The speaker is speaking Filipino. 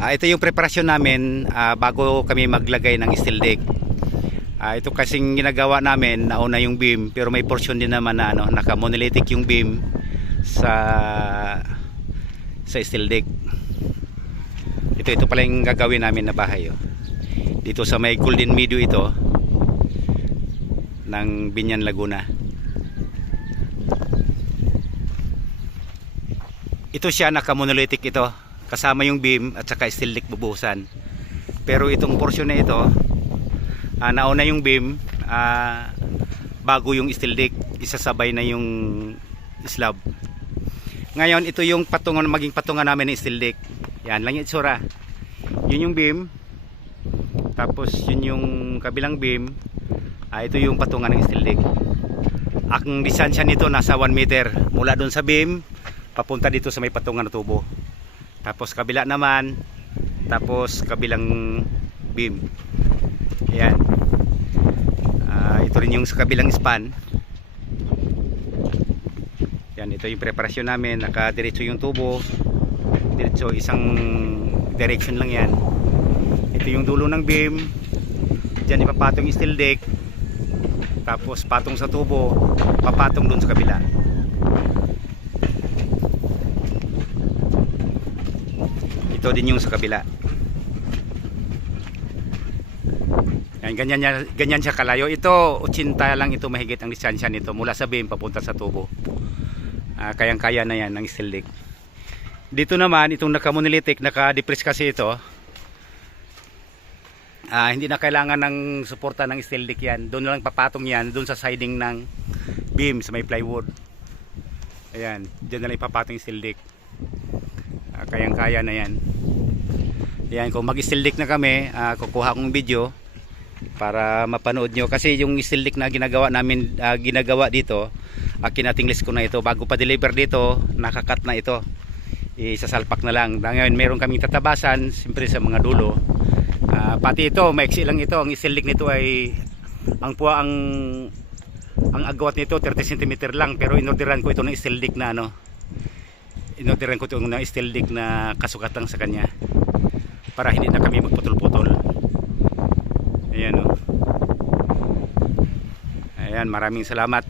Ito yung preparasyon namin bago kami maglagay ng steel deck. Ito kasing ginagawa namin, nauna yung beam, pero may portion din naman na naka-monolithic yung beam sa steel deck. Ito pala yung gagawin namin na bahay. Dito sa may Golden Meadow ito ng Binyan, Laguna. Ito siya naka-monolithic ito, kasama yung beam at saka steel deck bubuhusan. Pero itong portion na ito, nauna yung beam bago yung steel deck, isasabay na yung slab. Ngayon ito yung patungan, maging patungan namin ng steel deck. Yan lang yung itsura. Yun yung beam, tapos yun yung kabilang beam. Ito yung patungan ng steel deck. Ang distansya nito nasa 1 meter mula doon sa beam papunta dito sa may patungan na tubo. Tapos kabila naman, tapos kabilang beam. Yan. Ito rin yung sa kabilang span. Yan, ito yung preparasyon namin. Nakadiretso yung tubo. Diretso, isang direction lang yan. Ito yung dulo ng beam. Diyan ipapatong yung steel deck. Tapos patong sa tubo, papatong dun sa kabila. Ito din yung sa kabila. Yan, ganyan siya kalayo. Ito 80 lang ito mahigit ang distansya nito mula sa beam papunta sa tubo. Kayang-kaya na yan ng steel deck. Dito naman itong naka-monolithic, naka-depress kasi ito. Hindi na kailangan ng suporta ng steel deck yan. Doon na lang papatong yan doon sa siding ng beam sa may plywood. Ayan, diyan na lang ipapatong yung steel deck. Kayang-kaya na yan. Ayan, kung mag-steel deck na kami, kukuha akong video para mapanood nyo, kasi yung steel deck na ginagawa namin, ginagawa dito, kinatinglis ko na ito bago pa deliver dito, nakakat na ito, isasalpak na lang. Ngayon meron kaming tatabasan siyempre sa mga dulo. Pati ito maiksi lang ito. Ang steel deck nito ay ang agwat nito 30 cm lang, pero inorderan ko ito ng steel deck na inorderan ko ito ng steel deck na kasukatan sa kanya para hindi na kami magputol-putol. Ayan, ayan, maraming salamat.